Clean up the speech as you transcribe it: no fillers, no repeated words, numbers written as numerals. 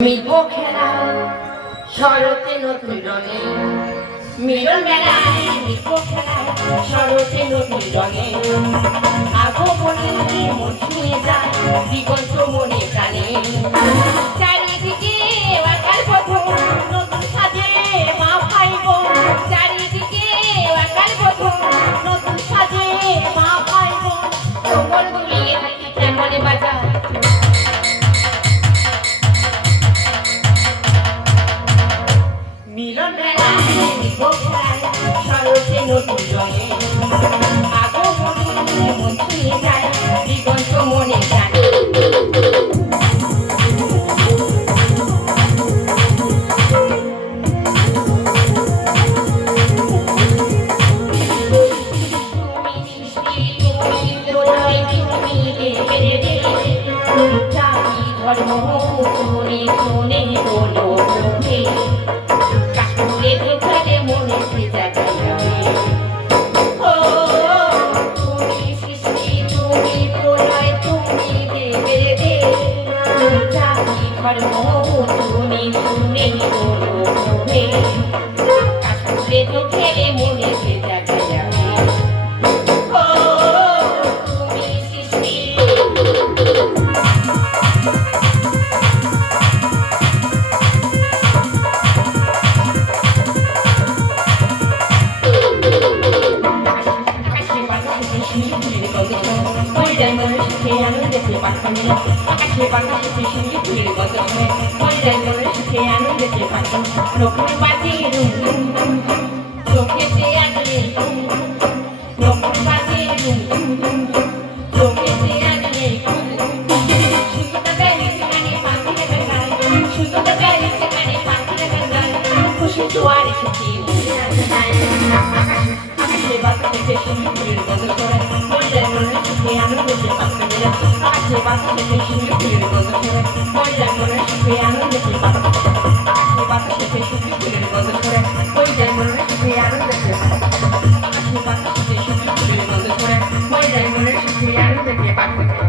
মিলব খেলা শরতে নতুন রঙে মিলন মেলায় মিলব খেলায় শরতে নতুন রঙে আগো বলে মন ছুঁয়ে যায় দিগন্ত মনে প্রাণে চারিদিকে আকার বধূ নতুন সাজে মা ভাই বোন চারিদিকে আকার বধূ নতুন সাজে মা ভাই বোন কোমর দুলিয়ে থাকি কেমনে বাজা মিলন মেলায় মিলব খেলায় শরতে নতুন রঙে আগো বলে মন ছুঁয়ে যায় দিগন্ত মনে প্রাণে ধর্ম শোনে শোনে বলো মুখে কাকুরে ধোকারে মনে জাগাইবে ও তুমি সৃষ্টি তুমি প্রলয় তুমি দেবে দে জাতি ধর্ম শোনে শোনে বলো মুখে কাকুরে ধোকারে মনে জাগাইবে ও তুমি সৃষ্টি আকাশে বাতাসে শিশির ফুলের বদল হয়ে মজায় মনে সুখে আনন্দেতে পাচ্ছেন নকুল বাজে রুম রুম রুম রুম চোখেতে আগলে রুম নকুল বাজে রুম রুম রুম রুম চোখেতে আগলে সুতোটা গাইছে কানে পাখিরা গায় সুতোটা গাইছে কানে পাখিরা গায় খুশি জোয়ার এসেছে আকাশে বাতাসে শিশির ফুলের বদল হয়ে মজায় মনে সুখে আনন্দেতে পাচ্ছেন আকাশে বাতাসে শিশির ফুলের বদল হয়ে মজায় মনে সুখে আনন্দেতে পাচ্ছেন আকাশে বাতাসে শিশির ফুলের বদল হয়ে মজায় মনে সুখে আনন্দেতে পাচ্ছেন আকাশে বাতাসে শিশির ফুলের বদল হয়ে মজায় মনে সুখে আনন্দেতে পাচ্ছেন